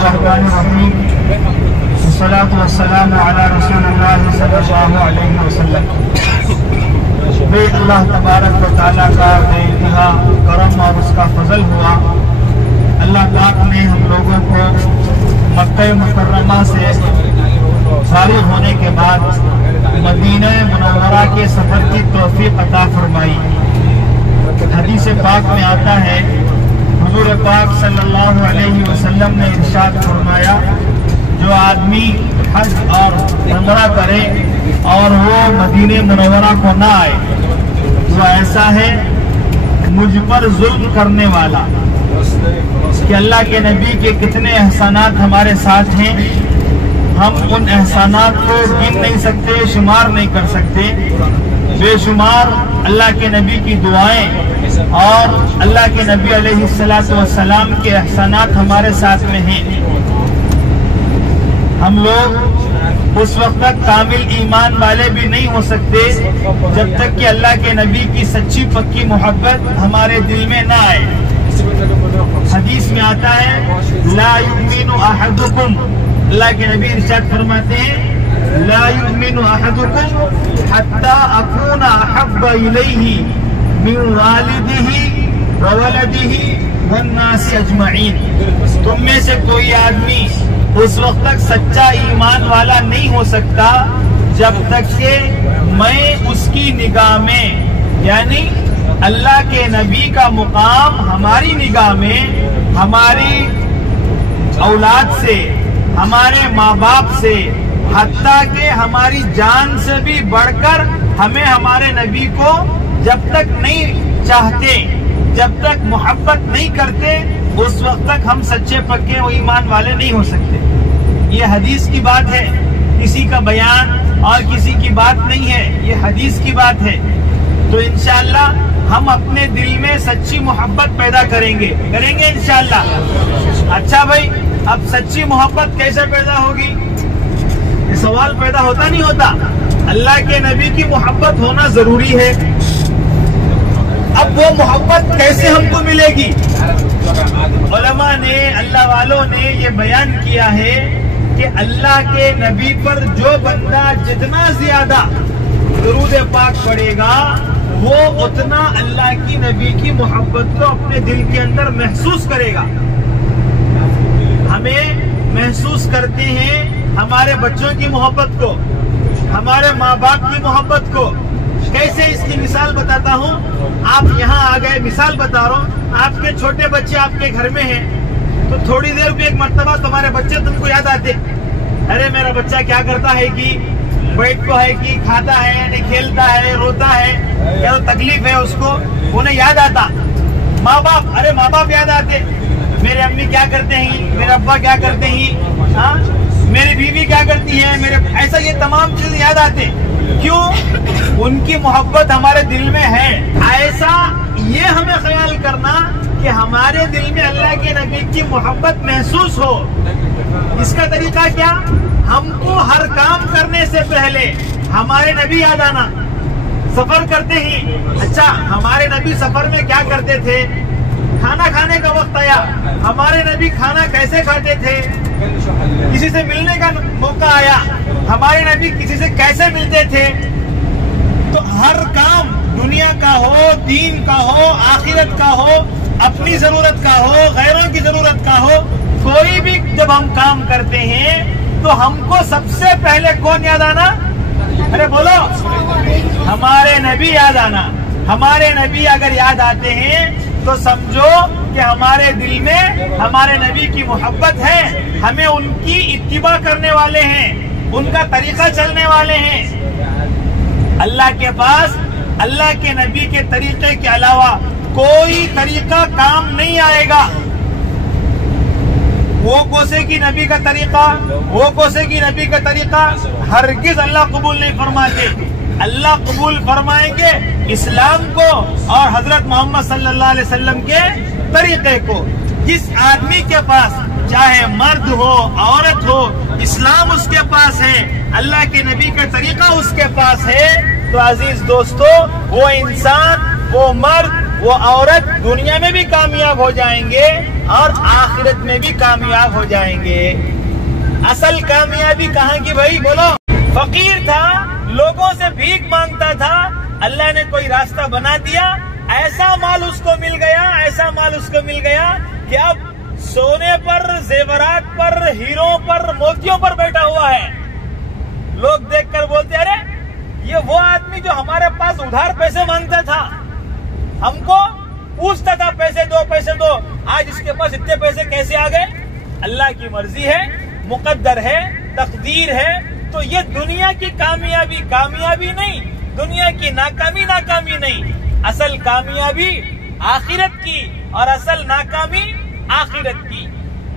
الرحمن الرحیم والصلاة والسلام علی رسول اللہ صلی اللہ علیہ وسلم۔ بے اللہ تبارک و تعالیٰ کا بے انتہا کرم اور اس کا فضل ہوا، اللہ پاک نے ہم لوگوں کو مکہ مکرمہ سے فارغ ہونے کے بعد مدینہ منورہ کے سفر کی توفیق عطا فرمائی۔ حدیث پاک میں آتا ہے، حضور پاک صلی اللہ علیہ وسلم نے ارشاد فرمایا، جو آدمی حج اور عمرہ کرے اور وہ مدینہ منورہ کو نہ آئے، وہ ایسا ہے مجھ پر ظلم کرنے والا۔ کہ اللہ کے نبی کے کتنے احسانات ہمارے ساتھ ہیں، ہم ان احسانات کو گن نہیں سکتے، شمار نہیں کر سکتے۔ بے شمار اللہ کے نبی کی دعائیں اور اللہ کے نبی علیہ السلام کے احسانات ہمارے ساتھ میں ہیں۔ ہم لوگ اس وقت تک کامل ایمان والے بھی نہیں ہو سکتے جب تک کہ اللہ کے نبی کی سچی پکی محبت ہمارے دل میں نہ آئے۔ حدیث میں آتا ہے، لا یؤمن احدکم، اللہ کے نبی ارشاد فرماتے ہیں، لا یؤمن احدکم حتی اکون احب الیہ من والدہ وولدہ والناس اجمعین۔ تم میں سے کوئی آدمی اس وقت تک سچا ایمان والا نہیں ہو سکتا جب تک کہ میں اس کی نگاہ میں، یعنی اللہ کے نبی کا مقام ہماری نگاہ میں ہماری اولاد سے، ہمارے ماں باپ سے، حتیٰ کہ ہماری جان سے بھی بڑھ کر ہمیں ہمارے نبی کو جب تک نہیں چاہتے، جب تک محبت نہیں کرتے، اس وقت تک ہم سچے پکے و ایمان والے نہیں ہو سکتے۔ یہ حدیث کی بات ہے، کسی کا بیان اور کسی کی بات نہیں ہے، یہ حدیث کی بات ہے۔ تو انشاءاللہ ہم اپنے دل میں سچی محبت پیدا کریں گے انشاءاللہ۔ اچھا بھائی، اب سچی محبت کیسے پیدا ہوگی؟ یہ سوال پیدا ہوتا نہیں ہوتا؟ اللہ کے نبی کی محبت ہونا ضروری ہے۔ اب وہ محبت کیسے ہم کو ملے گی؟ علماء نے، اللہ والوں نے یہ بیان کیا ہے کہ اللہ کے نبی پر جو بندہ جتنا زیادہ درود پاک پڑھے گا، وہ اتنا اللہ کی نبی کی محبت کو اپنے دل کے اندر محسوس کرے گا۔ ہمیں محسوس کرتے ہیں ہمارے بچوں کی محبت کو، ہمارے ماں باپ کی محبت کو۔ کیسے؟ اس کی مثال بتاتا ہوں۔ آپ یہاں آ گئے، مثال بتا رہا ہوں، آپ کے چھوٹے بچے آپ کے گھر میں ہیں، تو تھوڑی دیر پہ ایک مرتبہ تمہارے بچے تم کو یاد آتے، ارے میرا بچہ کیا کرتا ہے کہ بیٹھ کو ہے کہ کھاتا ہے، یعنی کھیلتا ہے، روتا ہے، یا تو تکلیف ہے اس کو، انہیں یاد آتا۔ ماں باپ، ارے ماں باپ یاد آتے، میرے امی کیا کرتے ہیں، میرے ابا کیا کرتے ہیں، ہاں میری بیوی کیا کرتی ہے، میرے، ایسا یہ تمام چیزیں یاد آتے۔ کیوں؟ ان کی محبت ہمارے دل میں ہے۔ ایسا یہ ہمیں خیال کرنا کہ ہمارے دل میں اللہ کے نبی کی محبت محسوس ہو۔ اس کا طریقہ کیا؟ ہم کو ہر کام کرنے سے پہلے ہمارے نبی یاد آنا۔ سفر کرتے ہی، اچھا ہمارے نبی سفر میں کیا کرتے تھے؟ کھانا کھانے کا وقت آیا، ہمارے نبی کھانا کیسے کھاتے تھے؟ کسی سے ملنے کا موقع آیا، ہمارے نبی کسی سے کیسے ملتے تھے؟ تو ہر کام، دنیا کا ہو، دین کا ہو، آخرت کا ہو، اپنی ضرورت کا ہو، غیروں کی ضرورت کا ہو، کوئی بھی جب ہم کام کرتے ہیں تو ہم کو سب سے پہلے کون یاد آنا؟ ارے بولو، ہمارے نبی یاد آنا۔ ہمارے نبی اگر یاد آتے ہیں تو سمجھو کہ ہمارے دل میں ہمارے نبی کی محبت ہے، ہمیں ان کی اتباع کرنے والے ہیں، ان کا طریقہ چلنے والے ہیں۔ اللہ کے پاس اللہ کے نبی کے طریقے کے علاوہ کوئی طریقہ کام نہیں آئے گا۔ وہ کوسے کی نبی کا طریقہ، وہ کوسے کی نبی کا طریقہ ہرگز اللہ قبول نہیں فرماتے۔ اللہ قبول فرمائیں گے اسلام کو اور حضرت محمد صلی اللہ علیہ وسلم کے طریقے کو۔ جس آدمی کے پاس، چاہے مرد ہو عورت ہو، اسلام اس کے پاس ہے، اللہ کے نبی کا طریقہ اس کے پاس ہے، تو عزیز دوستو، وہ انسان، وہ مرد، وہ عورت دنیا میں بھی کامیاب ہو جائیں گے اور آخرت میں بھی کامیاب ہو جائیں گے۔ اصل کامیابی کہاں کی بھائی بولو؟ فقیر تھا، لوگوں سے بھیک مانگتا تھا، اللہ نے کوئی راستہ بنا دیا، ایسا مال اس کو مل گیا، ایسا مال اس کو مل گیا کہ اب سونے پر، زیورات پر، ہیروں پر، موتیوں پر بیٹھا ہوا ہے۔ لوگ دیکھ کر بولتے ارے یہ وہ آدمی جو ہمارے پاس ادھار پیسے مانگتا تھا، ہم کو پوچھتا تھا پیسے دو پیسے دو، آج اس کے پاس اتنے پیسے کیسے آ گئے؟ اللہ کی مرضی ہے، مقدر ہے، تقدیر ہے۔ تو یہ دنیا کی کامیابی کامیابی نہیں، دنیا کی ناکامی ناکامی نہیں، اصل کامیابی آخرت کی اور اصل ناکامی آخرت کی۔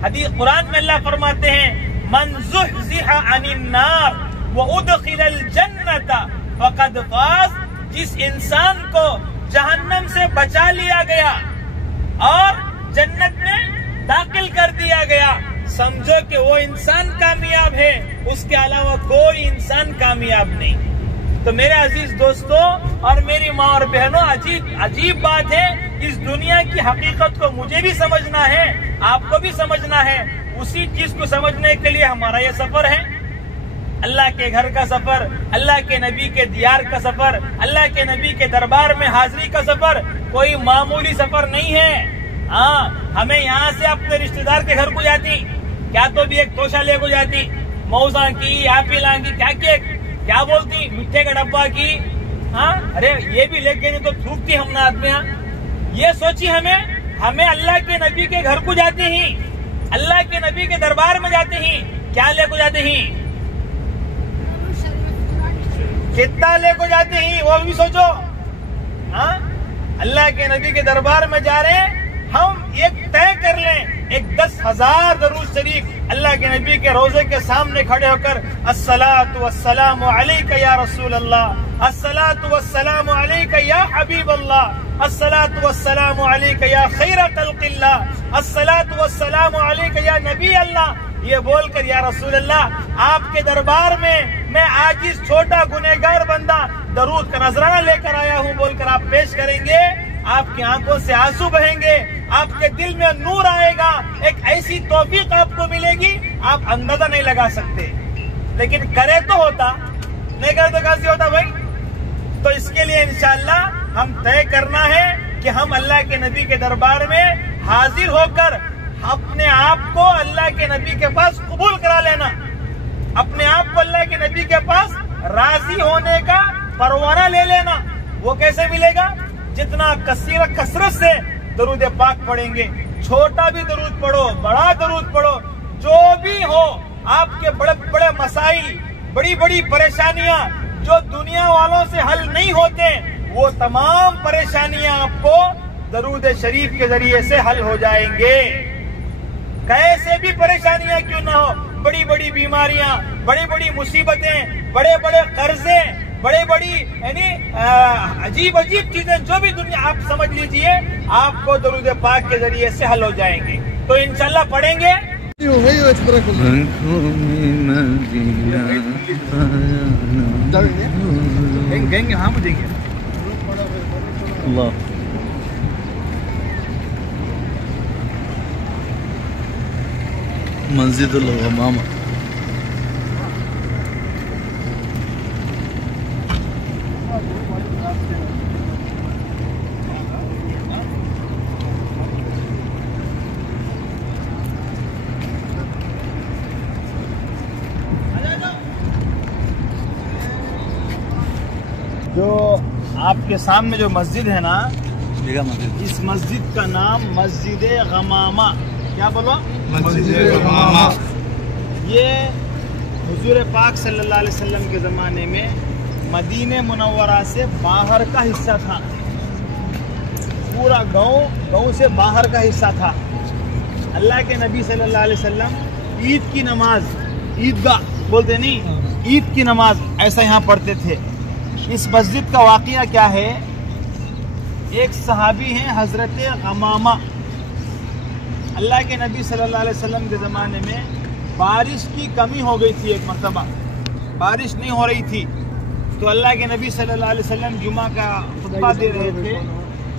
حدیث قرآن میں اللہ فرماتے ہیں من زحزح عن النار وادخل الجنت فقد فاز، جس انسان کو جہنم سے بچا لیا گیا اور جنت میں داخل کر دیا گیا، سمجھو کہ وہ انسان کامیاب ہے، اس کے علاوہ کوئی انسان کامیاب نہیں۔ تو میرے عزیز دوستو اور میری ماں اور بہنوں، عجیب بات ہے، اس دنیا کی حقیقت کو مجھے بھی سمجھنا ہے، آپ کو بھی سمجھنا ہے۔ اسی چیز کو سمجھنے کے لیے ہمارا یہ سفر ہے، اللہ کے گھر کا سفر، اللہ کے نبی کے دیار کا سفر، اللہ کے نبی کے دربار میں حاضری کا سفر کوئی معمولی سفر نہیں ہے۔ ہاں، ہمیں یہاں سے اپنے رشتہ دار کے گھر کو جاتی، کیا تو بھی ایک توشہ لے کو جاتی، موزاں کی، ایپلاں کی، کیا بولتی، مٹھے کا ڈبہ کی، ہاں ارے یہ بھی لے کے نہیں تو تھوکتی ہم نا آدمیاں۔ یہ سوچی ہمیں اللہ کے نبی کے گھر کو جاتے ہی، اللہ کے نبی کے دربار میں جاتے ہی کیا لے کو جاتے ہی، کتنا لے کو جاتے ہی، وہ بھی سوچو۔ ہاں، اللہ کے نبی کے دربار میں جا رہے ہیں، ہم ایک طے کر لیں، ایک 10,000 درود شریف اللہ کے نبی کے روضے کے سامنے کھڑے ہو کر الصلاۃ والسلام علیک یا رسول اللہ، الصلاۃ والسلام علیک یا حبیب اللہ، الصلاۃ والسلام علیک یا خیر خلق اللہ، الصلاۃ والسلام علیک یا نبی اللہ، یہ بول کر یا رسول اللہ آپ کے دربار میں میں عاجز چھوٹا گنہگار بندہ درود کا نذرانہ لے کر آیا ہوں بول کر آپ پیش کریں گے، آپ کی آنکھوں سے آنسو بہیں گے، آپ کے دل میں نور آئے گا، ایک ایسی توفیق آپ کو ملے گی آپ اندازہ نہیں لگا سکتے۔ لیکن کرے تو ہوتا، نہیں کرے تو کیسے ہوتا بھائی؟ تو اس کے لیے انشاءاللہ ہم طے کرنا ہے کہ ہم اللہ کے نبی کے دربار میں حاضر ہو کر اپنے آپ کو اللہ کے نبی کے پاس قبول کرا لینا، اپنے آپ کو اللہ کے نبی کے پاس راضی ہونے کا پروانہ لے لینا۔ وہ کیسے ملے گا؟ جتنا کثرت سے درود پاک پڑھیں گے، چھوٹا بھی درود پڑھو، بڑا درود پڑھو، جو بھی ہو، آپ کے بڑے بڑے مسائل، بڑی بڑی پریشانیاں جو دنیا والوں سے حل نہیں ہوتے، وہ تمام پریشانیاں آپ کو درود شریف کے ذریعے سے حل ہو جائیں گے۔ کیسے بھی پریشانیاں کیوں نہ ہو، بڑی بڑی بیماریاں، بڑی بڑی مصیبتیں، بڑے بڑے قرضے، بڑے بڑی یعنی عجیب چیزیں جو بھی دنیا آپ سمجھ لیجئے، آپ کو درود پاک کے ذریعے سے حل ہو جائیں گے۔ تو انشاءاللہ پڑھیں گے۔ گئیں گے، ہاں مجھے گے اللہ مسجد الغمامہ۔ جو آپ کے سامنے جو مسجد ہے نا، مسجد، اس مسجد کا نام مسجد غمامہ، کیا بولو؟ مسجد غمامہ۔ یہ حضور پاک صلی اللہ علیہ وسلم کے زمانے میں مدینہ منورہ سے باہر کا حصہ تھا، پورا گاؤں سے باہر کا حصہ تھا۔ اللہ کے نبی صلی اللہ علیہ وسلم عید کی نماز، عیدگاہ بولتے نہیں، عید کی نماز ایسا یہاں پڑھتے تھے۔ اس مسجد کا واقعہ کیا ہے؟ ایک صحابی ہیں حضرت غمامہ، اللہ کے نبی صلی اللہ علیہ وسلم کے زمانے میں بارش کی کمی ہو گئی تھی، ایک مرتبہ بارش نہیں ہو رہی تھی، تو اللہ کے نبی صلی اللہ علیہ وسلم جمعہ کا خطبہ دے رہے تھے،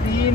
3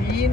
3